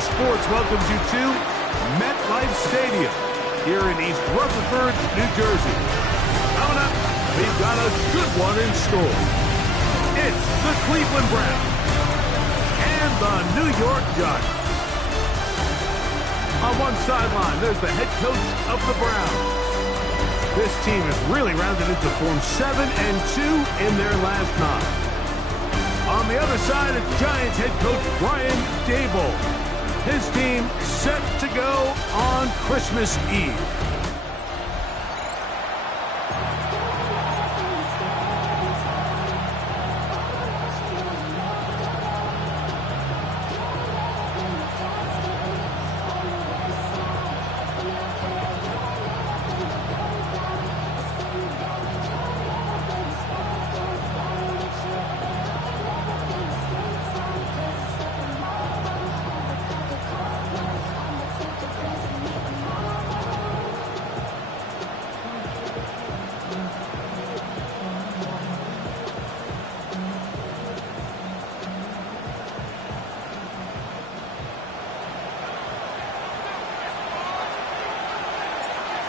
Sports welcomes you to MetLife Stadium here in East Rutherford, New Jersey. Coming up, we've got a good one in store. It's the Cleveland Browns and the New York Giants. On one sideline, there's the head coach of the Browns. This team has really rounded into form 7-2 in their last 9. On the other side, it's Giants head coach Brian Daboll. His team set to go on Christmas Eve.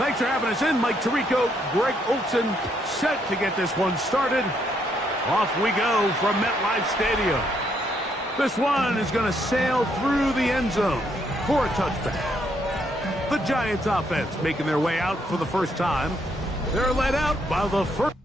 Thanks for having us in. Mike Tirico, Greg Olson, set to get this one started. Off we go from MetLife Stadium. This one is going to sail through the end zone for a touchback. The Giants offense making their way out for the first time. They're led out by the first.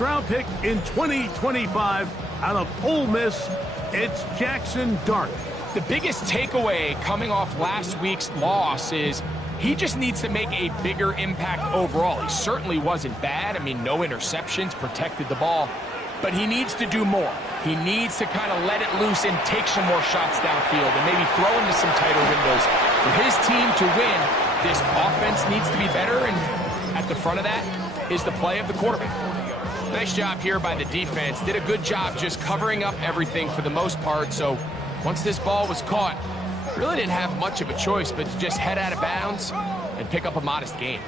Round pick in 2025 out of Ole Miss, it's Jackson Dart. The biggest takeaway coming off last week's loss is he just needs to make a bigger impact overall. He certainly wasn't bad. I mean, no interceptions, protected the ball, but he needs to do more. He needs to kind of let it loose and take some more shots downfield and maybe throw into some tighter windows. For his team to win, this offense needs to be better, and at the front of that is the play of the quarterback. Nice job here by the defense. Did a good job just covering up everything for the most part. So once this ball was caught, really didn't have much of a choice but to just head out of bounds and pick up a modest gain.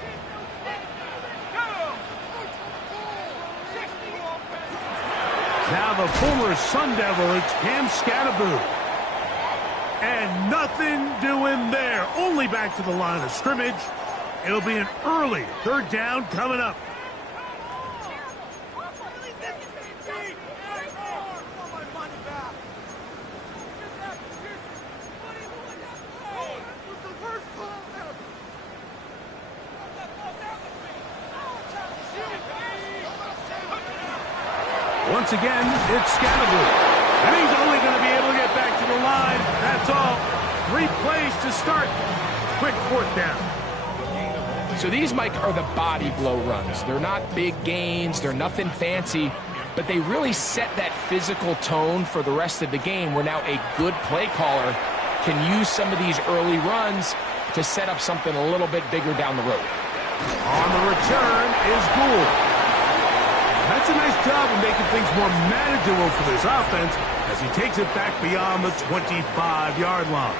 Now the former Sun Devil, it's Cam Scatterboo. And nothing doing there. Only back to the line of scrimmage. It'll be an early third down coming up. Once again, it's Scatterboo. And he's only going to be able to get back to the line. That's all. 3 plays to start. Quick fourth down. So these, Mike, are the body blow runs. They're not big gains. They're nothing fancy. But they really set that physical tone for the rest of the game where now a good play caller can use some of these early runs to set up something a little bit bigger down the road. On the return is Gould. That's a nice job of making things more manageable for this offense as he takes it back beyond the 25-yard line.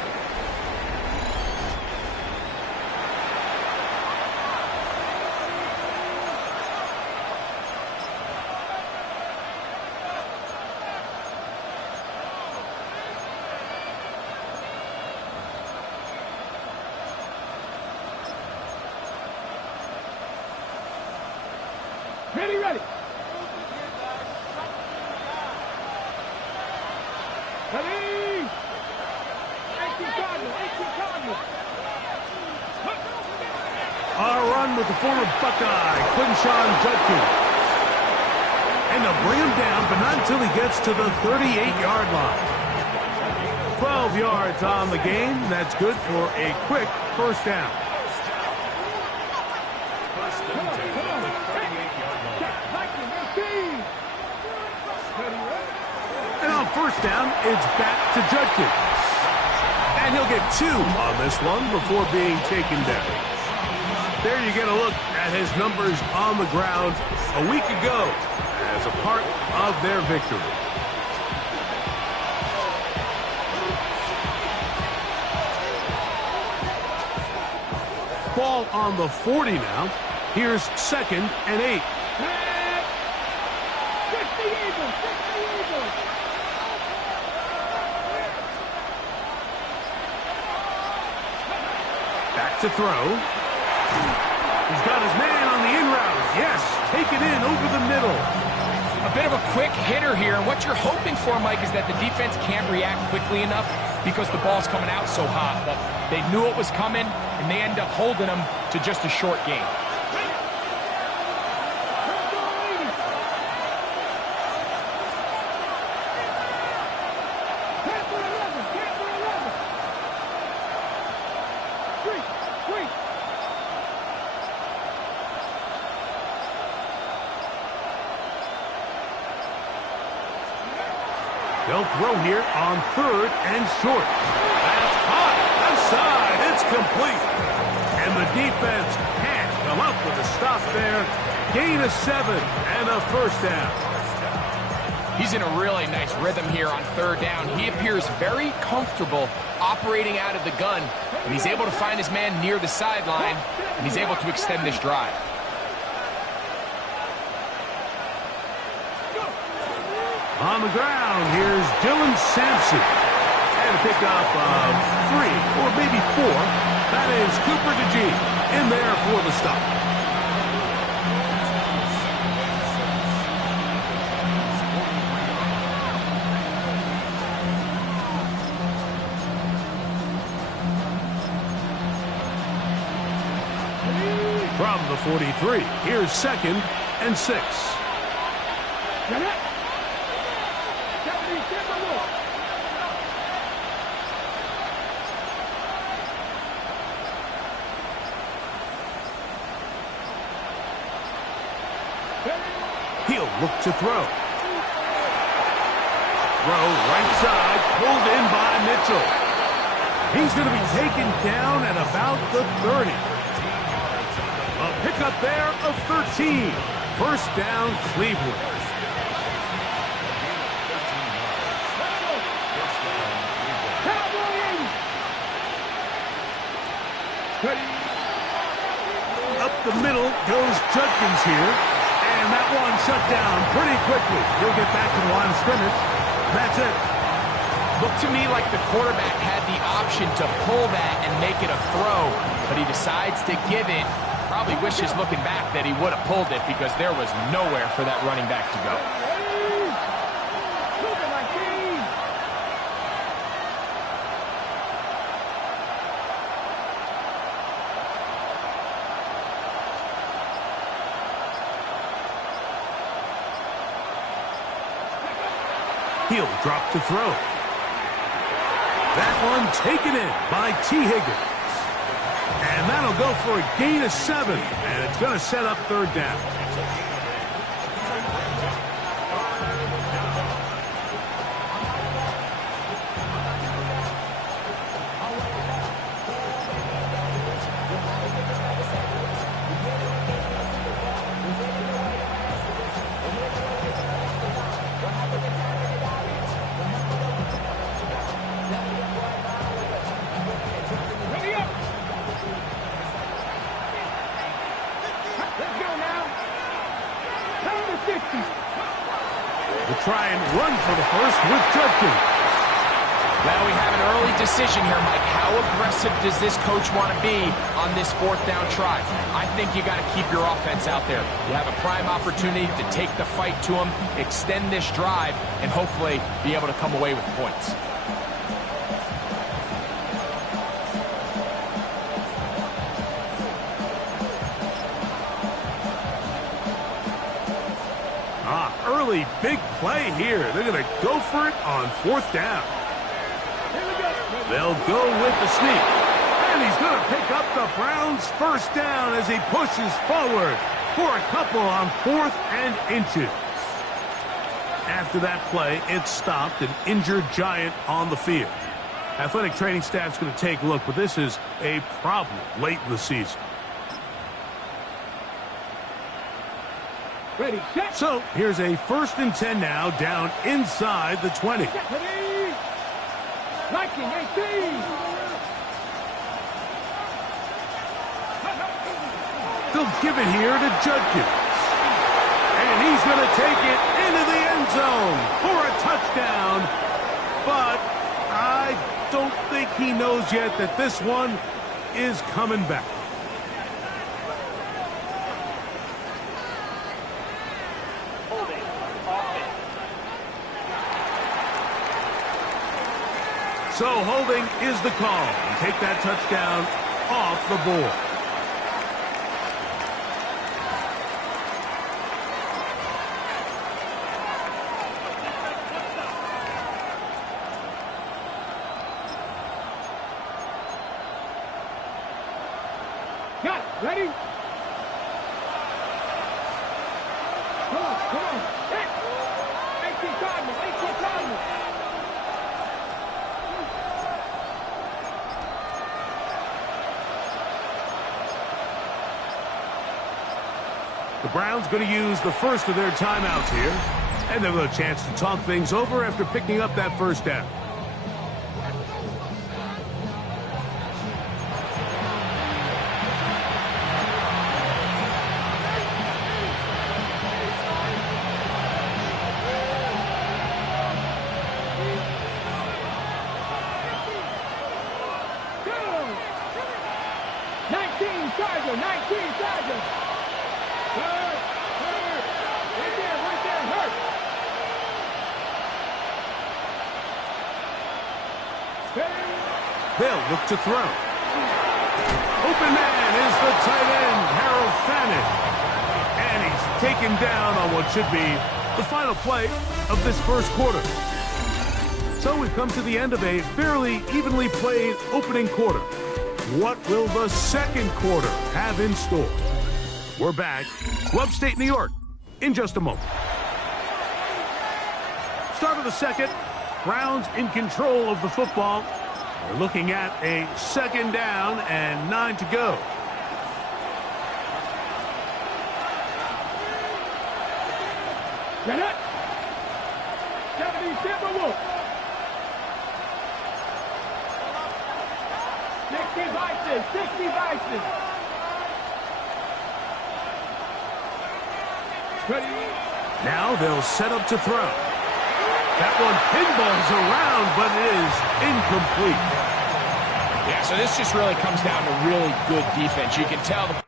Ready. A run with the former Buckeye, Quinshawn Judkins. And they'll bring him down, but not until he gets to the 38-yard line. 12 yards on the game. That's good for a quick first down. And on first down, it's back to Judkins. And he'll get 2 on this one before being taken down. There you get a look at his numbers on the ground a week ago as a part of their victory. Ball on the 40 now. Here's 2nd and 8. Back to throw. He's got his man on the in route. Yes, take it in over the middle. A bit of a quick hitter here, and what you're hoping for, Mike, is that the defense can't react quickly enough because the ball's coming out so hot. But they knew it was coming, and they end up holding them to just a short gain. They'll throw here on 3rd and short. That's hot. Outside. It's complete. And the defense can't come up with a stop there. Gain of 7 and a first down. He's in a really nice rhythm here on 3rd down. He appears very comfortable operating out of the gun, and he's able to find his man near the sideline, and he's able to extend this drive. On the ground, here's Dylan Sampson. And a pickup of 3 or maybe 4. That is Cooper DeGee in there for the stop. From the 43, here's 2nd and 6. He'll look to throw. Throw right side, pulled in by Mitchell. He's going to be taken down at about the 30. A pickup there of 13. First down, Cleveland. Up the middle goes Judkins here. And that one shut down pretty quickly. He'll get back to the line of scrimmage. That's it. Looked to me like the quarterback had the option to pull that and make it a throw, but he decides to give it. Probably wishes looking back that he would have pulled it because there was nowhere for that running back to go. He'll drop to throw. That one taken in by T. Higgins. And that'll go for a gain of 7. And it's going to set up third down. We'll try and run for the first with Judkins. Well, we have an early decision here, Mike. How aggressive does this coach want to be on this fourth down try? I think you got to keep your offense out there. You have a prime opportunity to take the fight to them, extend this drive, and hopefully be able to come away with points. Early big play here. They're going to go for it on fourth down. They'll go with the sneak. And he's going to pick up the Browns' first down as he pushes forward for a couple on 4th and inches. After that play, it stopped an injured Giant on the field. Athletic training staff's going to take a look, but this is a problem late in the season. Ready, set. So here's a 1st and 10 now, down inside the 20. Liking 18. They'll give it here to Judkins. And he's going to take it into the end zone for a touchdown. But I don't think he knows yet that this one is coming back. So holding is the call. And take that touchdown off the board. Got it. Ready? Come on, come on. Hit. 18 Cardinals, 18 Cardinals. The Browns going to use the first of their timeouts here. And they'll have a chance to talk things over after picking up that first down. They'll look to throw. Open man is the tight end, Harold Fannin. And he's taken down on what should be The final play of this first quarter. So we've come to the end of a fairly evenly played opening quarter. What will the second quarter have in store? We're back to upstate New York in just a moment. Start of the second, Browns in control of the football. We're looking at a second down and 9 to go. Get it. 70 Timberwolves. 60 Vices. 60 Vices. Ready. Now they'll set up to throw. That one pinballs around, but it is incomplete. Yeah, so this just really comes down to really good defense. You can tell the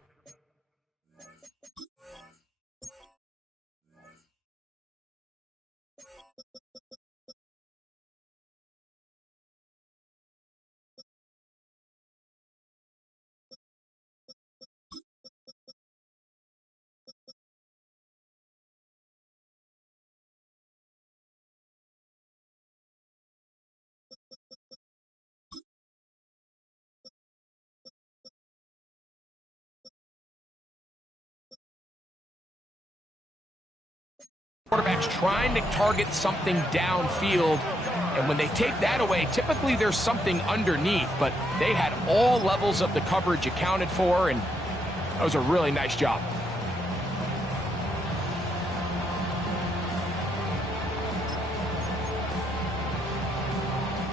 quarterback's trying to target something downfield, and when they take that away, typically there's something underneath, but they had all levels of the coverage accounted for, and that was a really nice job.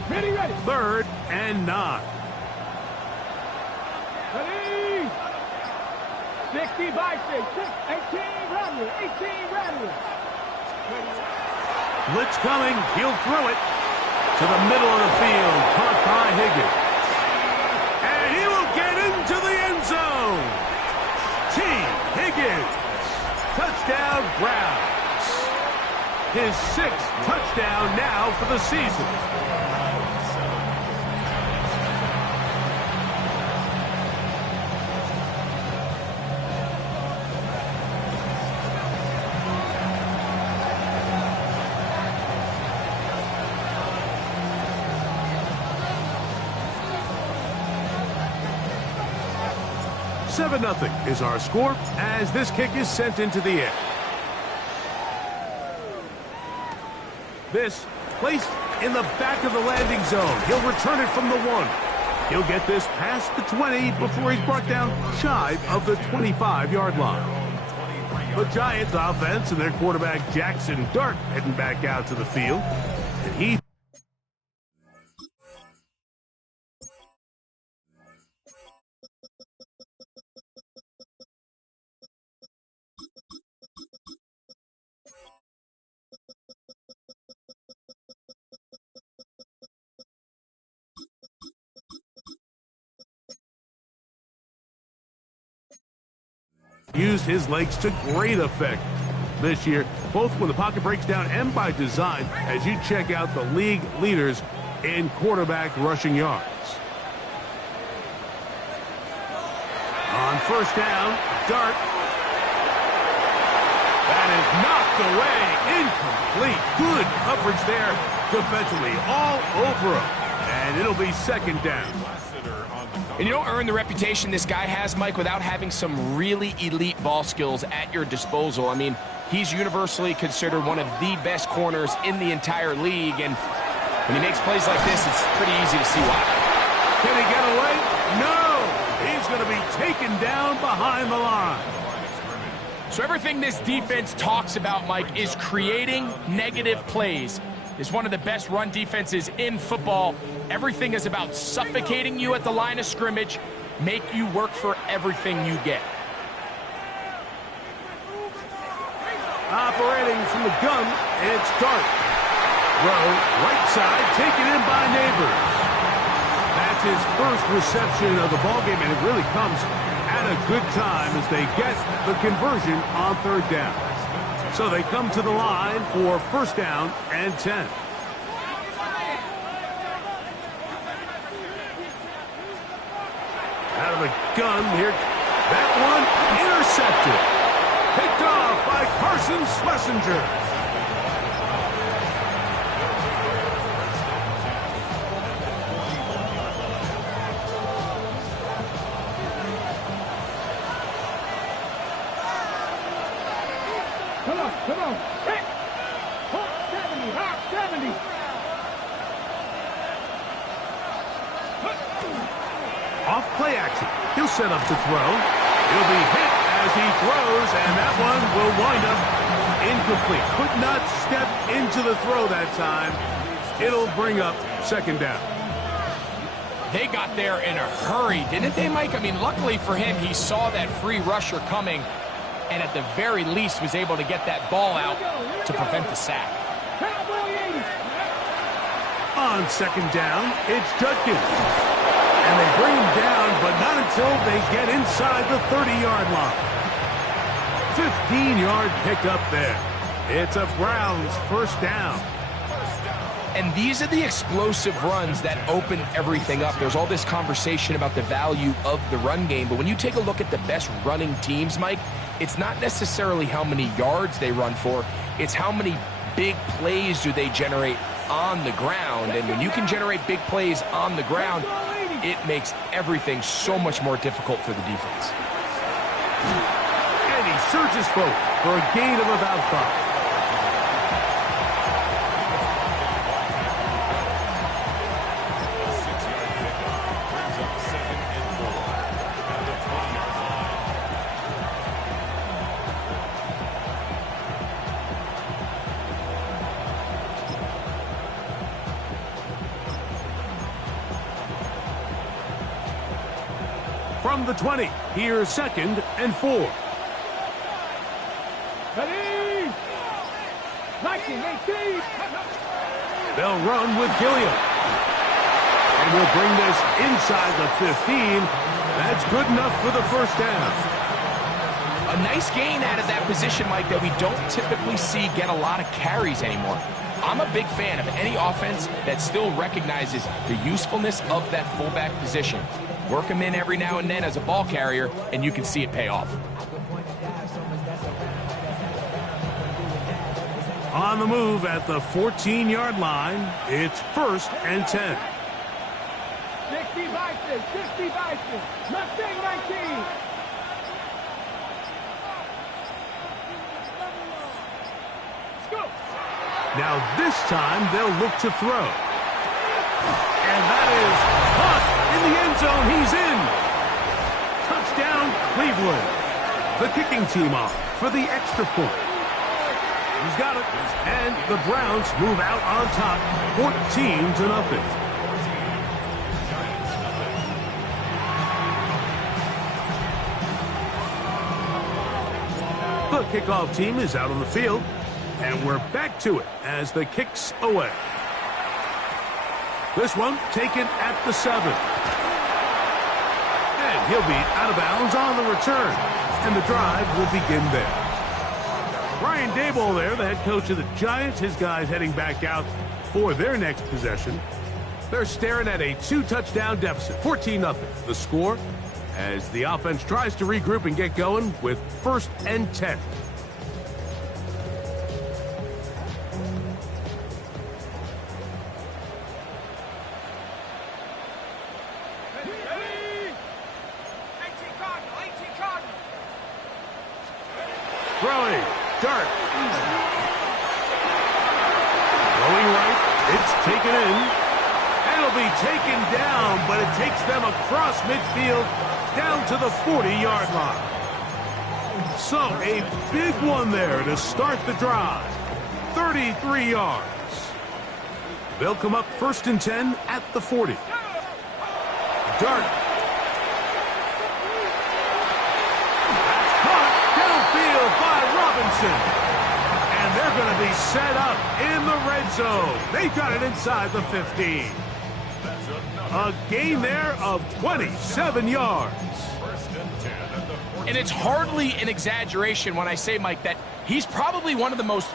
Ready, ready. 3rd and 9. Ready. 60 Vices. 18 Ramley. 18 Ramley. Blitz coming. He'll throw it to the middle of the field. Caught by Higgins. And he will get into the end zone. T. Higgins. Touchdown, Browns. His 6th touchdown now for the season. Seven 0 is our score as this kick is sent into the air. This placed in the back of the landing zone. He'll return it from the 1. He'll get this past the 20 before he's brought down shy of the 25-yard line. The Giants offense and their quarterback Jackson Dart heading back out to the field. And he used his legs to great effect this year, both when the pocket breaks down and by design, as you check out the league leaders in quarterback rushing yards. On first down, Dart. That is knocked away. Incomplete. Good coverage there defensively. All over him. And it'll be second down. And you don't earn the reputation this guy has, Mike, without having some really elite ball skills at your disposal. I mean, he's universally considered one of the best corners in the entire league, and when he makes plays like this, it's pretty easy to see why. Can he get away? No! He's going to be taken down behind the line. So everything this defense talks about, Mike, is creating negative plays. It's one of the best run defenses in football. Everything is about suffocating you at the line of scrimmage, make you work for everything you get. Operating from the gun, it's Dart. Throw, right side, taken in by Neighbors. That's his first reception of the ballgame, and it really comes at a good time as they get the conversion on third down. So they come to the line for first down and 10. Out of the gun here. That one intercepted. Picked off by Carson Schlesinger. Off play action. He'll set up to throw. He'll be hit as he throws, and that one will wind up incomplete. Could not step into the throw that time. It'll bring up second down. They got there in a hurry, didn't they, Mike? I mean, luckily for him, he saw that free rusher coming, and at the very least was able to get that ball out to prevent the sack. On second down, it's Judkins. And they bring him down, but not until they get inside the 30-yard line. 15-yard pickup there. It's a Browns first down. And these are the explosive runs that open everything up. There's all this conversation about the value of the run game, but when you take a look at the best running teams, Mike, it's not necessarily how many yards they run for, it's how many big plays do they generate on the ground. And when you can generate big plays on the ground, it makes everything so much more difficult for the defense. And he surges forward for a gain of about 5. From the 20, here's 2nd and 4. Ready? 19-18. They'll run with Gilliam. And we'll bring this inside the 15. That's good enough for the first down. A nice gain out of that position, Mike, that we don't typically see get a lot of carries anymore. I'm a big fan of any offense that still recognizes the usefulness of that fullback position. Work him in every now and then as a ball carrier, and you can see it pay off. On the move at the 14-yard line, it's 1st and 10. 60 Vikings, 60 Vikings. Mustang 19. Let's go. Now this time they'll look to throw. And that is caught in the end zone. He's in. Touchdown, Cleveland. The kicking team off for the extra point. He's got it. And the Browns move out on top, 14-0. The kickoff team is out on the field. And we're back to it as the kick's away. This one taken at the 7. And he'll be out of bounds on the return. And the drive will begin there. Brian Daboll there, the head coach of the Giants. His guys heading back out for their next possession. They're staring at a 2-touchdown deficit, 14-0. The score as the offense tries to regroup and get going with 1st and 10. Throwing, Dart. Throwing right, it's taken in. And it'll be taken down, but it takes them across midfield down to the 40-yard line. So a big one there to start the drive. 33 yards. They'll come up 1st and 10 at the 40. Dart. By Robinson. And they're going to be set up in the red zone. They've got it inside the 15. A gain there of 27 yards. And it's hardly an exaggeration when I say, Mike, that he's probably one of the most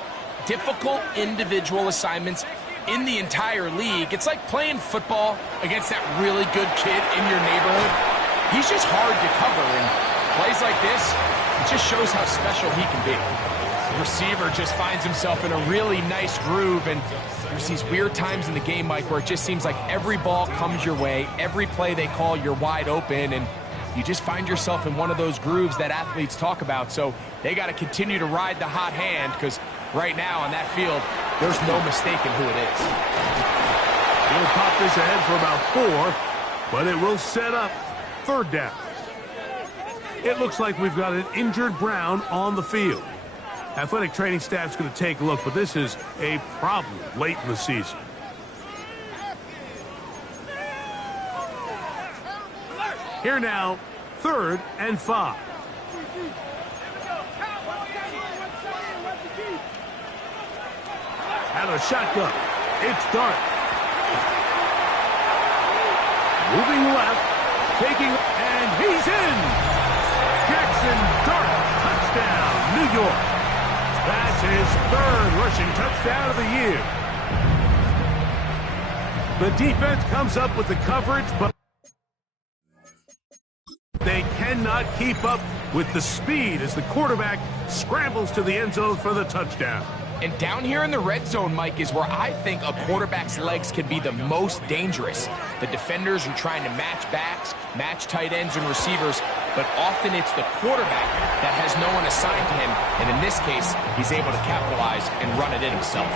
difficult individual assignments in the entire league. It's like playing football against that really good kid in your neighborhood. He's just hard to cover, and plays like this, it just shows how special he can be. The receiver just finds himself in a really nice groove, and there's these weird times in the game, Mike, where it just seems like every ball comes your way, every play they call, you're wide open, and you just find yourself in one of those grooves that athletes talk about. So they got to continue to ride the hot hand, because right now on that field, there's no mistaking who it is. He'll pop this ahead for about 4, but it will set up third down. It looks like we've got an injured Brown on the field. Athletic training staff's going to take a look, but this is a problem late in the season. Here now, 3rd and 5. Out of shotgun. It's Dart. Moving left. Taking, and he's in. Jackson Dart. Touchdown, New York. That's his 3rd rushing touchdown of the year. The defense comes up with the coverage, but they cannot keep up with the speed as the quarterback scrambles to the end zone for the touchdown. And down here in the red zone, Mike, is where I think a quarterback's legs can be the most dangerous. The defenders are trying to match backs, match tight ends and receivers, but often it's the quarterback that has no one assigned to him, and in this case, he's able to capitalize and run it in himself.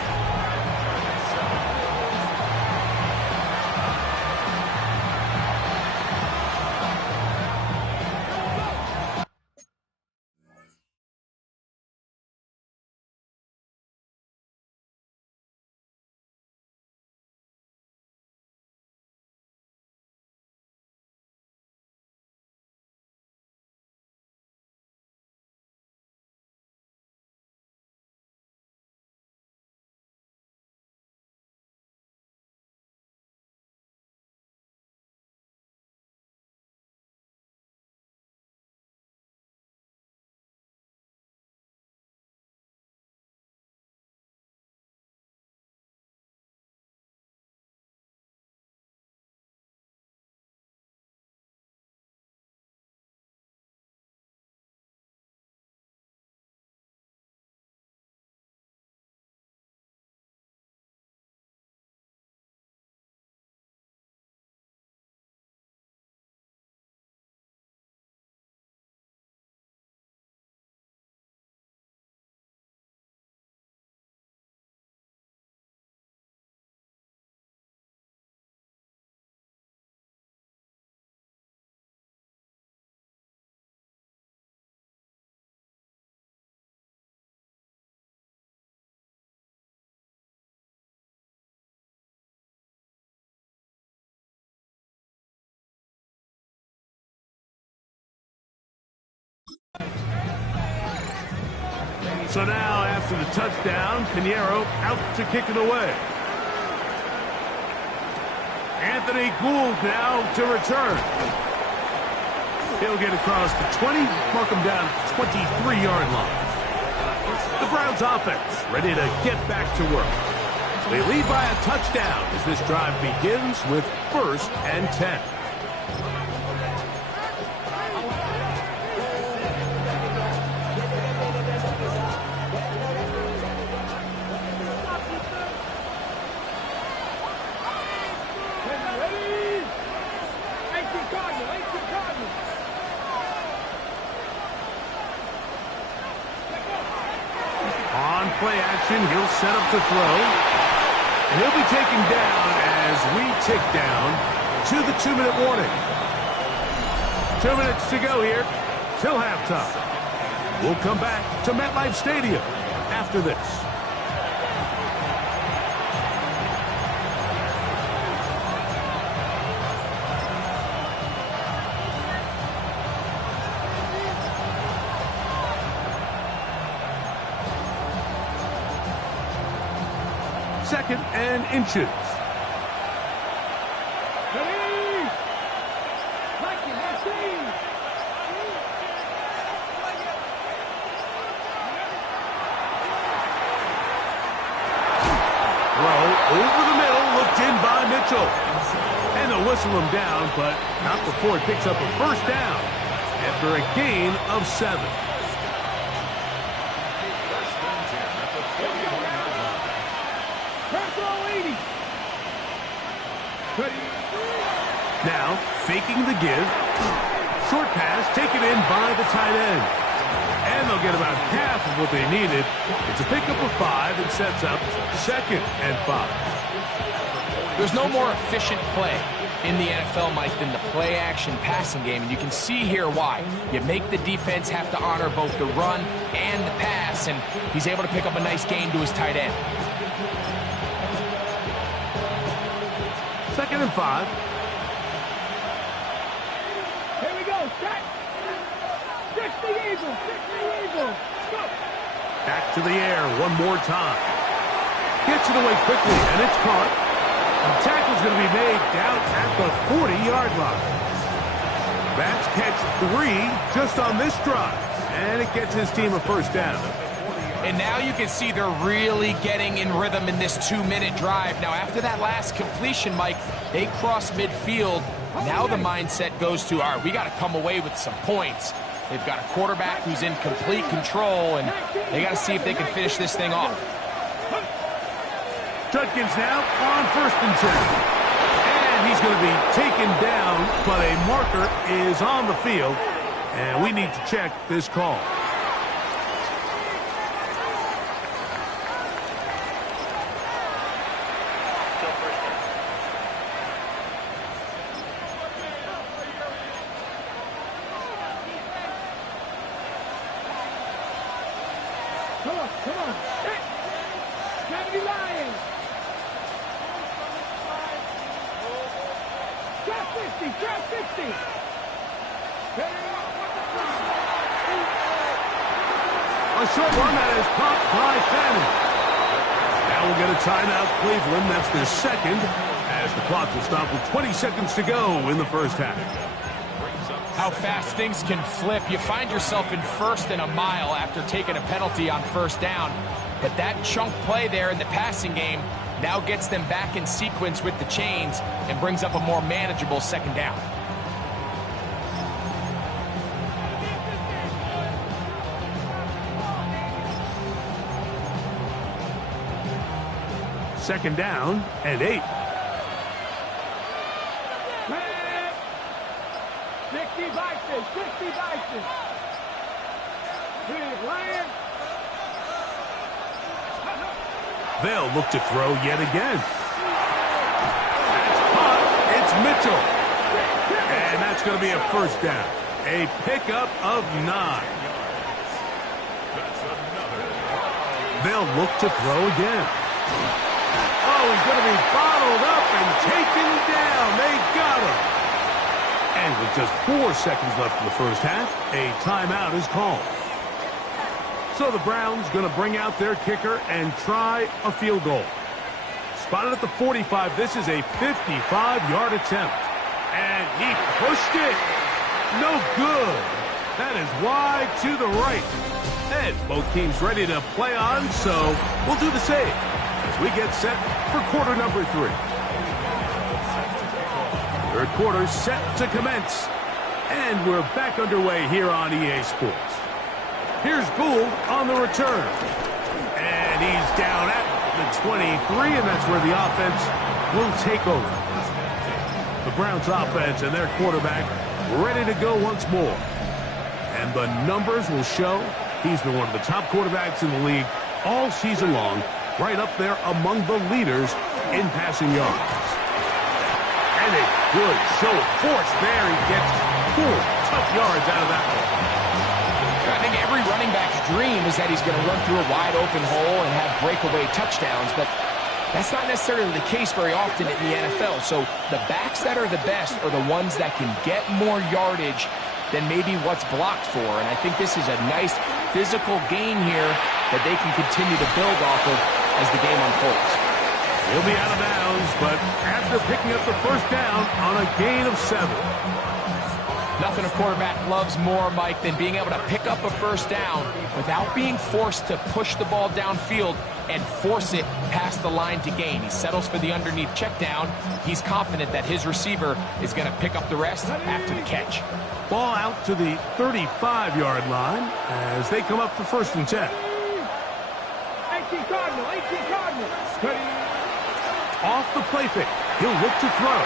So now, after the touchdown, Pinheiro out to kick it away. Anthony Gould now to return. He'll get across the 20, mark him down at the 23-yard line. The Browns offense ready to get back to work. They lead by a touchdown as this drive begins with 1st and 10. Play action, he'll set up to throw. And he'll be taken down as we tick down to the 2-minute warning. 2 minutes to go here till halftime. We'll come back to MetLife Stadium after this. Second and inches. Throw over the middle, looked in by Mitchell. And they'll whistle him down, but not before he picks up a 1st down after a gain of 7. Now, faking the give. Short pass taken in by the tight end. And they'll get about half of what they needed. It's a pickup of 5 and sets up 2nd and 5. There's no more efficient play in the NFL, Mike, than the play-action passing game, and you can see here why. You make the defense have to honor both the run and the pass, and he's able to pick up a nice gain to his tight end. 2nd and 5. Here we go. Set. 60 Eagles. 60 Eagles. Go. Back to the air one more time. Gets it away quickly, and it's caught. The tackle's going to be made down at the 40-yard line. That's catch 3 just on this drive, and it gets his team a first down. And now you can see they're really getting in rhythm in this 2-minute drive. Now, after that last completion, Mike, they cross midfield. Now the mindset goes to, all right, we got to come away with some points. They've got a quarterback who's in complete control, and they got to see if they can finish this thing off. Judkins now on 1st and 10. And he's going to be taken down, but a marker is on the field, and we need to check this call. Come on. Kennedy Lions. Drop 60. Drop 60. A short one that is caught by Fanning. Now we'll get a timeout, Cleveland. That's their second, as the clock will stop with 20 seconds to go in the first half. How fast things can flip. You find yourself in 1st and a mile after taking a penalty on 1st down. But that chunk play there in the passing game now gets them back in sequence with the chains and brings up a more manageable 2nd down. Second down and 8. 60 Bison. 60 Bison. Here's Lions. They'll look to throw yet again. That's caught. It's Mitchell. And that's going to be a first down. A pickup of 9. They'll look to throw again. Oh, he's going to be bottled up and taken down. They got him. And with just 4 seconds left in the first half, a timeout is called. So the Browns going to bring out their kicker and try a field goal. Spotted at the 45. This is a 55-yard attempt. And he pushed it. No good. That is wide to the right. And both teams ready to play on, so we'll do the same as we get set for quarter number 3. Third quarter set to commence. And we're back underway here on EA Sports. Here's Gould on the return. And he's down at the 23, and that's where the offense will take over. The Browns offense and their quarterback ready to go once more. And the numbers will show he's been one of the top quarterbacks in the league all season long, right up there among the leaders in passing yards. And a good show of force there. He gets 4 tough yards out of that one. I think every running back's dream is that he's going to run through a wide-open hole and have breakaway touchdowns, but that's not necessarily the case very often in the NFL. So the backs that are the best are the ones that can get more yardage than maybe what's blocked for, and I think this is a nice physical gain here that they can continue to build off of as the game unfolds. He'll be out of bounds, but after picking up the first down on a gain of 7. Nothing a quarterback loves more, Mike, than being able to pick up a first down without being forced to push the ball downfield and force it past the line to gain. He settles for the underneath check down. He's confident that his receiver is going to pick up the rest after the catch. Ball out to the 35-yard line as they come up for 1st and 10. 18 Cardinal. 18 Cardinal. Off the play fake. He'll look to throw.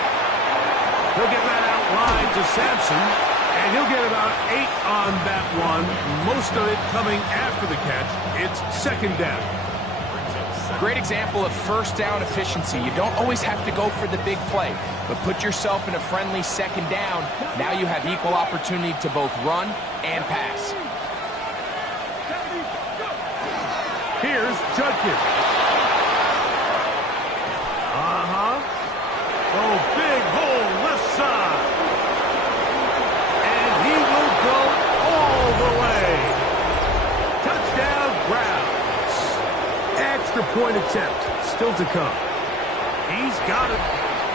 He'll get that outline to Sampson, and he'll get about 8 on that one, most of it coming after the catch. It's 2nd down. Great example of first down efficiency. You don't always have to go for the big play, but put yourself in a friendly second down. Now you have equal opportunity to both run and pass. Here's Judkins. Oh, big hole left side. And he will go all the way. Touchdown, Browns. Extra point attempt still to come. He's got it.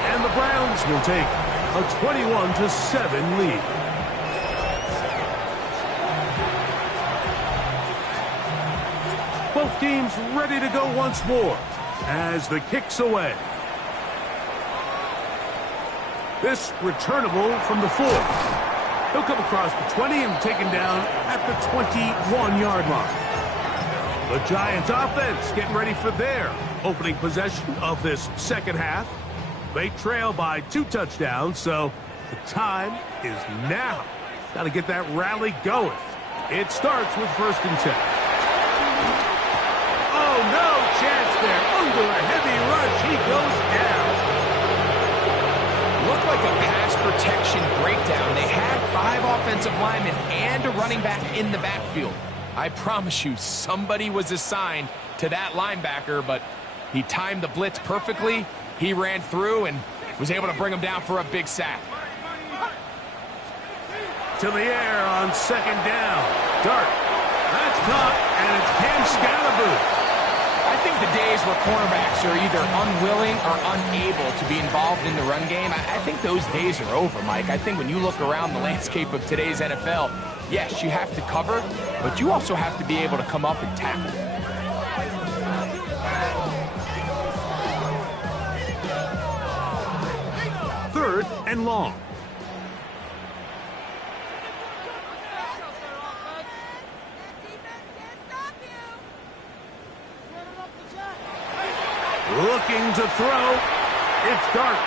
And the Browns will take a 21-7 lead. Both teams ready to go once more as the kick's away. This returnable from the 4. He'll come across the 20 and taken down at the 21-yard line. The Giants offense getting ready for their opening possession of this second half. They trail by 2 touchdowns, so the time is now. Got to get that rally going. It starts with 1st and 10. Oh, no chance there. Under a heavy rush, he goes down. Looked like a pass protection breakdown. They had 5 offensive linemen and a running back in the backfield. I promise you, somebody was assigned to that linebacker, but he timed the blitz perfectly. He ran through and was able to bring him down for a big sack. To the air on 2nd down. Dart. That's caught, and it's Cam Scalaboo. I think the days where cornerbacks are either unwilling or unable to be involved in the run game, I think those days are over, Mike. I think when you look around the landscape of today's NFL, yes, you have to cover, but you also have to be able to come up and tackle. 3rd and long. Looking to throw. It's Dart.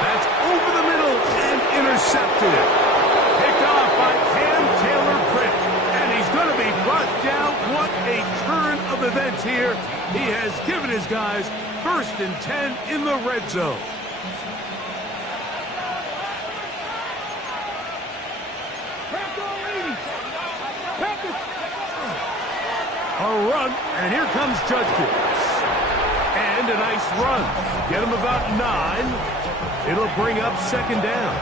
That's over the middle and intercepted. Picked off by Cam Taylor-Britt. And he's going to be brought down. What a turn of events here. He has given his guys 1st and 10 in the red zone. A run, and here comes Judkins. And a nice run. Get him about 9. It'll bring up 2nd down.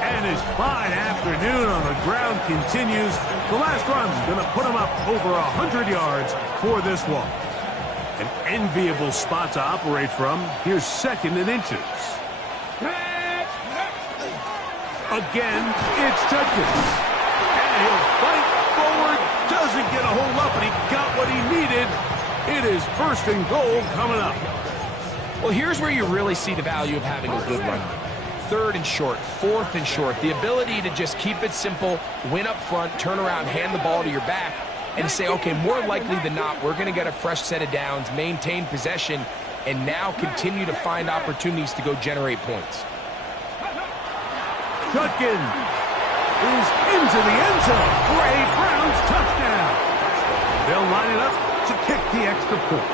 And his fine afternoon on the ground continues. The last run's going to put him up over 100 yards for this one. An enviable spot to operate from. Here's 2nd and inches. Again, it's Judkins. And he'll fight forward. Doesn't get a hold up, but he got what he needed. It is 1st and goal coming up. Well, here's where you really see the value of having a good run game. 3rd and short, 4th and short. The ability to just keep it simple, win up front, turn around, hand the ball to your back, and say, okay, more likely than not, we're going to get a fresh set of downs, maintain possession, and now continue to find opportunities to go generate points. Judkins is into the end zone for a Browns touchdown. They'll line it up to kick the extra point.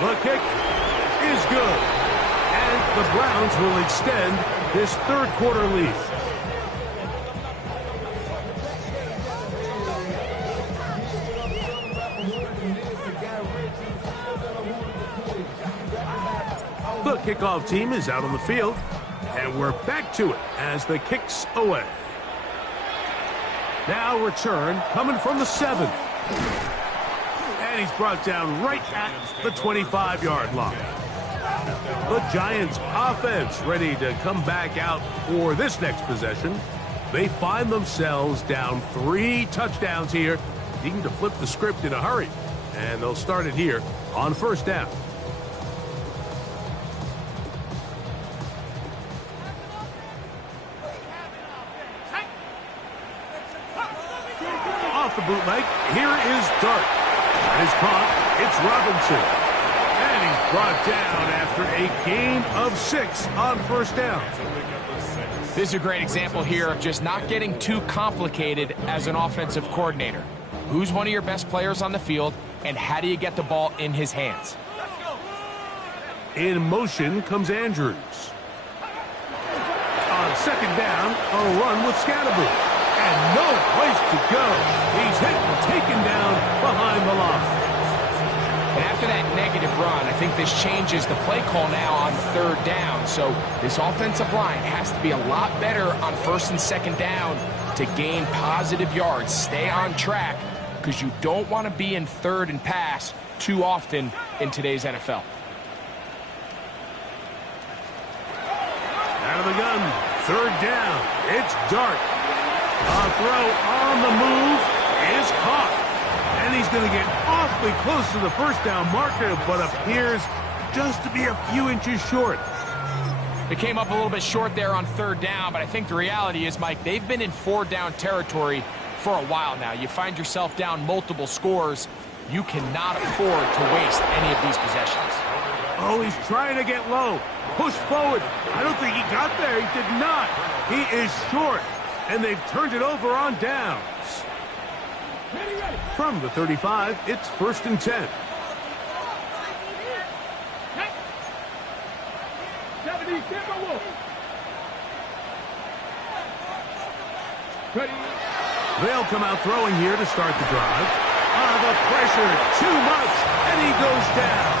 The kick is good. And the Browns will extend this 3rd quarter lead. The kickoff team is out on the field. And we're back to it as the kick's away. Now return coming from the 7. And he's brought down right at the 25-yard line. The Giants offense ready to come back out for this next possession. They find themselves down 3 touchdowns here, needing to flip the script in a hurry. And they'll start it here on 1st down. Off the bootleg, here is Dart. That is caught. It's Robinson. And he's brought down after a gain of 6 on 1st down. This is a great example here of just not getting too complicated as an offensive coordinator. Who's one of your best players on the field, and how do you get the ball in his hands? In motion comes Andrews. On second down, a run with Scatterby. And no place to go. He's hit and taken down behind the line. And after that negative run, I think this changes the play call now on third down. So this offensive line has to be a lot better on first and second down to gain positive yards. Stay on track because you don't want to be in third and pass too often in today's NFL. Out of the gun, third down. It's Dart. A throw on the move is caught. And he's going to get awfully close to the first down marker, but appears just to be a few inches short. It came up a little bit short there on third down, but I think the reality is, Mike, they've been in four down territory for a while now. You find yourself down multiple scores, you cannot afford to waste any of these possessions. Oh, he's trying to get low. Push forward. I don't think he got there. He did not. He is short, and they've turned it over on downs. From the 35, it's 1st and 10. They'll come out throwing here to start the drive. The pressure, too much, and he goes down.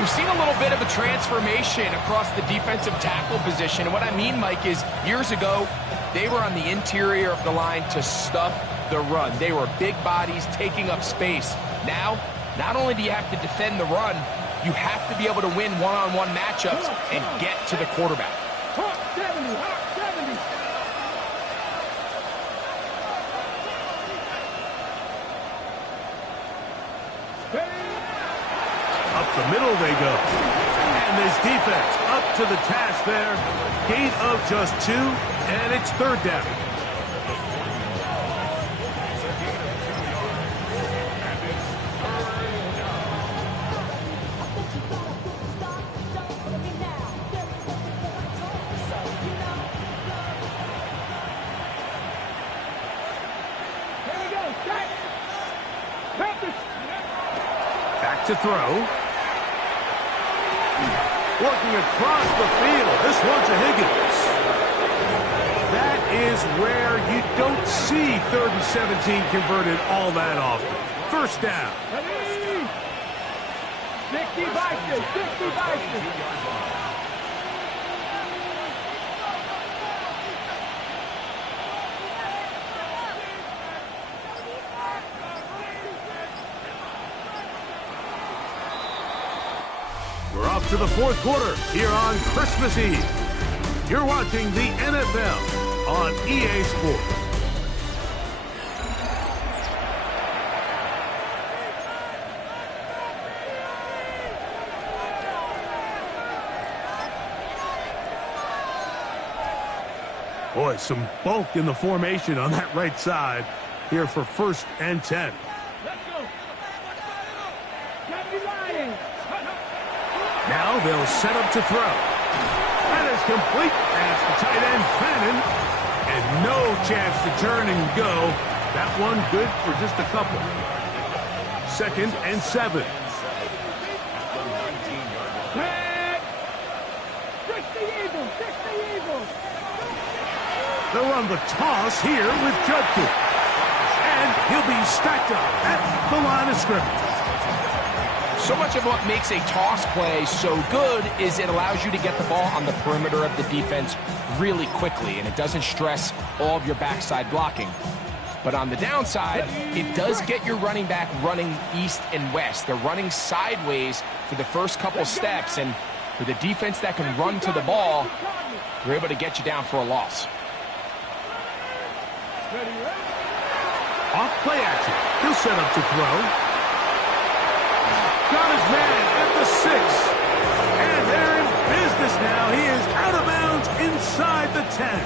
We've seen a little bit of a transformation across the defensive tackle position. And what I mean, Mike, is years ago, they were on the interior of the line to stuff the run. They were big bodies taking up space. Now, not only do you have to defend the run, you have to be able to win one-on-one matchups and get to the quarterback. Up the middle they go. And this defense up to the task there. Gain of just 2, and it's third down. Back to throw. Working across the field. This one's a Higgins. That is where you don't see 3rd and 17 converted all that often. First down. 60-60. We're off to the 4th quarter here on Christmas Eve. You're watching the NFL on EA Sports. Boy, some bulk in the formation on that right side here for 1st and 10. Now they'll set up to throw. That is complete past the tight end, Fannin. And no chance to turn and go. That one good for just a couple. 2nd and 7. They'll run the toss here with Judkins. And he'll be stacked up at the line of scrimmage. So much of what makes a toss play so good is it allows you to get the ball on the perimeter of the defense really quickly, and it doesn't stress all of your backside blocking. But on the downside, it does get your running back running east and west. They're running sideways for the first couple steps, and with a defense that can run to the ball, they're able to get you down for a loss. Off play action. He'll set up to throw. Got his man at the 6. And they're in business now. He is out of bounds inside the 10.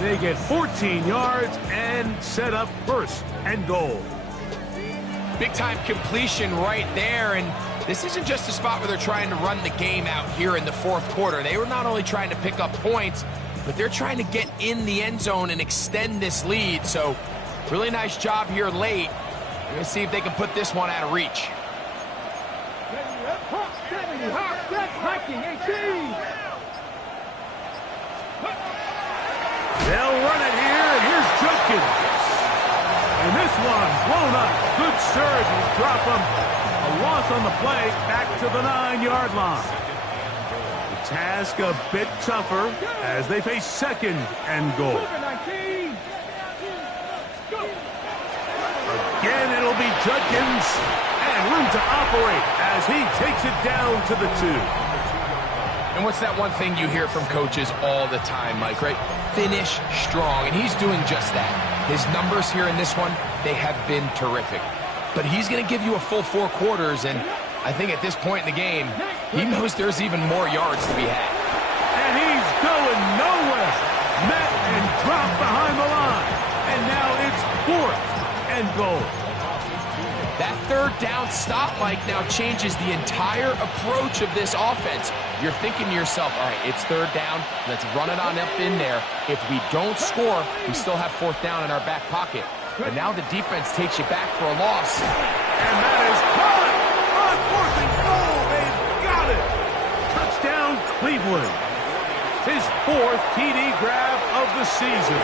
They get 14 yards and set up 1st and goal. Big-time completion right there, and this isn't just a spot where they're trying to run the game out here in the 4th quarter. They were not only trying to pick up points, but they're trying to get in the end zone and extend this lead. So really nice job here late. We're going to see if they can put this one out of reach. Hiking, 18. They'll run it here, and here's Judkins. And this one blown up. Good surge, and drop him. A loss on the play, back to the 9-yard line. The task a bit tougher as they face second and goal. Again, it'll be Judkins, and room to operate as he takes it down to the 2. And what's that one thing you hear from coaches all the time, Mike, right? Finish strong, and he's doing just that. His numbers here in this one, they have been terrific. But he's going to give you a full 4 quarters, and I think at this point in the game, he knows there's even more yards to be had. And he's going nowhere. Met and dropped behind the line. And now it's 4th and goal. That 3rd down stop, Mike, now changes the entire approach of this offense. You're thinking to yourself, all right, it's 3rd down. Let's run it on up in there. If we don't score, we still have 4th down in our back pocket. But now the defense takes you back for a loss. And that is caught on 4th and goal. They've got it. Touchdown, Cleveland. His 4th TD grab of the season.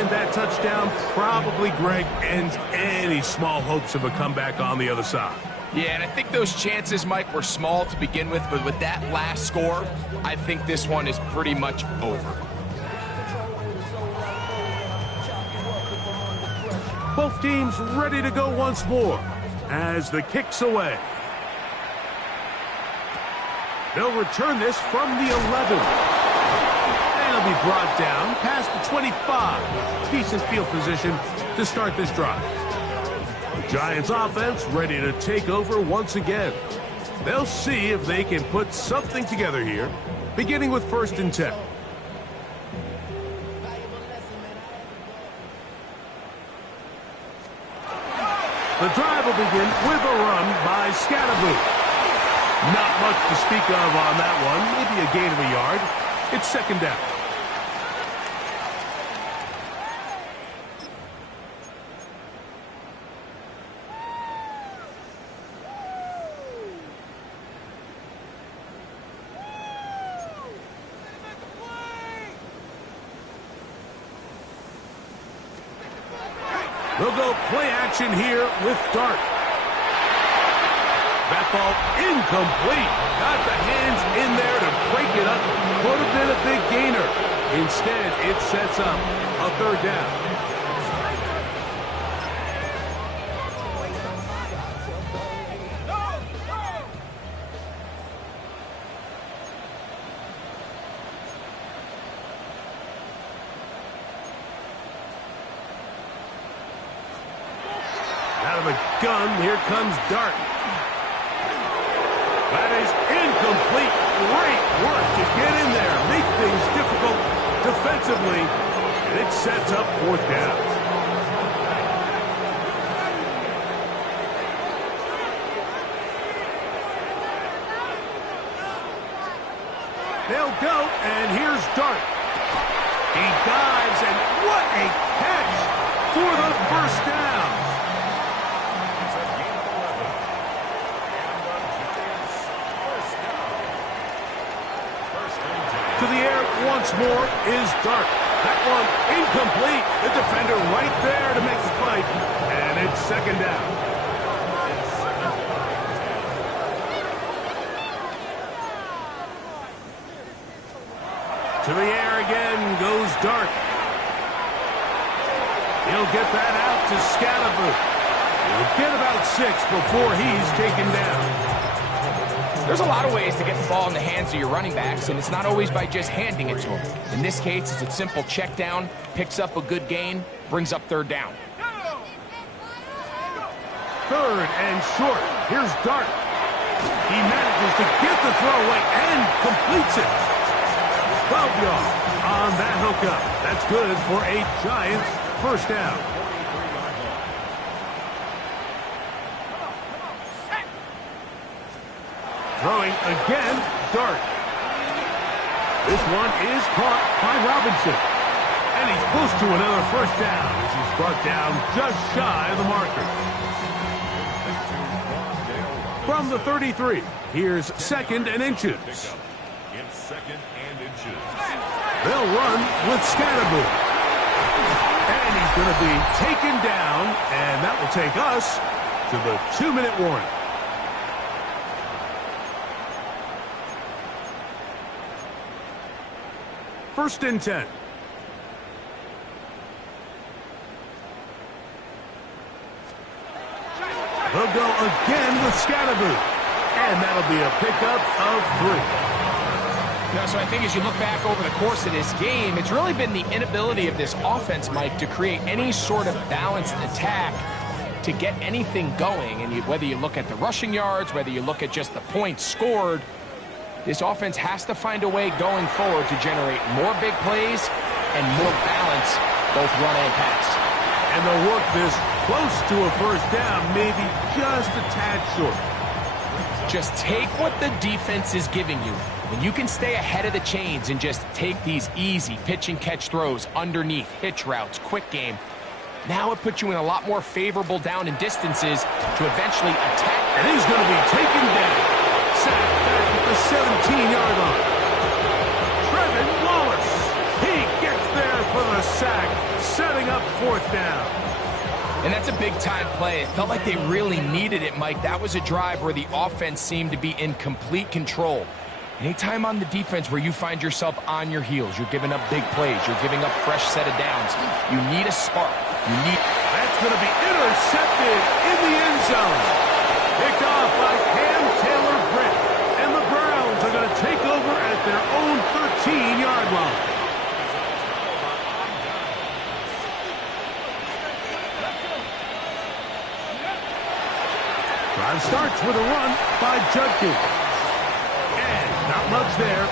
And that touchdown probably, Greg, ends any small hopes of a comeback on the other side. Yeah, and I think those chances, Mike, were small to begin with, but with that last score, I think this one is pretty much over. Both teams ready to go once more as the kick's away. They'll return this from the 11. And it'll be brought down past the 25. Decent field position to start this drive. The Giants offense ready to take over once again. They'll see if they can put something together here, beginning with 1st and 10. The drive will begin with a run by Scatterboot. Not much to speak of on that one. Maybe a gain of a yard. It's 2nd down. They'll go play action here with Dart. That ball incomplete. Got the hands in there to break it up. Could have been a big gainer. Instead, it sets up a 3rd down. Out of the gun, here comes Dart. That is incomplete. Great work to get in there, make things difficult defensively, and it sets up 4th down. They'll go, and here's Dart. He dives, and what a catch for the 1st down. To the air once more is Dart. That one incomplete. The defender right there to make the fight. And it's 2nd down. To the air again goes Dart. He'll get that out to Scatterboot. He'll get about 6 before he's taken down. There's a lot of ways to get the ball in the hands of your running backs, and it's not always by just handing it to them. In this case, it's a simple check down, picks up a good gain, brings up 3rd down. 3rd and short. Here's Dart. He manages to get the throw away and completes it. 12 yards on that hookup. That's good for a Giants 1st down. Throwing again, Dart. This one is caught by Robinson. And he's close to another 1st down as he's brought down just shy of the marker. From the 33, here's second and inches. It's second and inches. They'll run with Scatterboot. And he's going to be taken down, and that will take us to the 2-minute warning. First and 10. They'll go again with Scatterboot. And that'll be a pickup of 3. So I think as you look back over the course of this game, it's really been the inability of this offense, Mike, to create any sort of balanced attack to get anything going. And whether you look at the rushing yards, whether you look at just the points scored, this offense has to find a way going forward to generate more big plays and more balance, both run and pass. And they'll work this close to a first down, maybe just a tad short. Just take what the defense is giving you. When you can stay ahead of the chains and just take these easy pitch and catch throws underneath, hitch routes, quick game, now it puts you in a lot more favorable down and distances to eventually attack. And he's going to be taken down. Sacked back at the 17-yard line. Trevin Wallace. He gets there for the sack, setting up fourth down. And that's a big-time play. It felt like they really needed it, Mike. That was a drive where the offense seemed to be in complete control. Anytime on the defense where you find yourself on your heels, you're giving up big plays, you're giving up fresh set of downs, you need a spark. That's going to be intercepted in the end zone. Picked off by Cam Taylor-Britt. And the Browns are going to take over at their own 13-yard line. Drive starts with a run by Judkins. And not much there.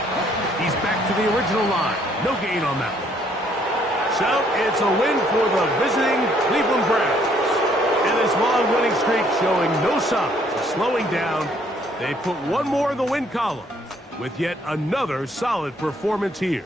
He's back to the original line. No gain on that one. So it's a win for the visiting Cleveland Browns. And this long winning streak showing no signs of slowing down. They put one more in the win column with yet another solid performance here.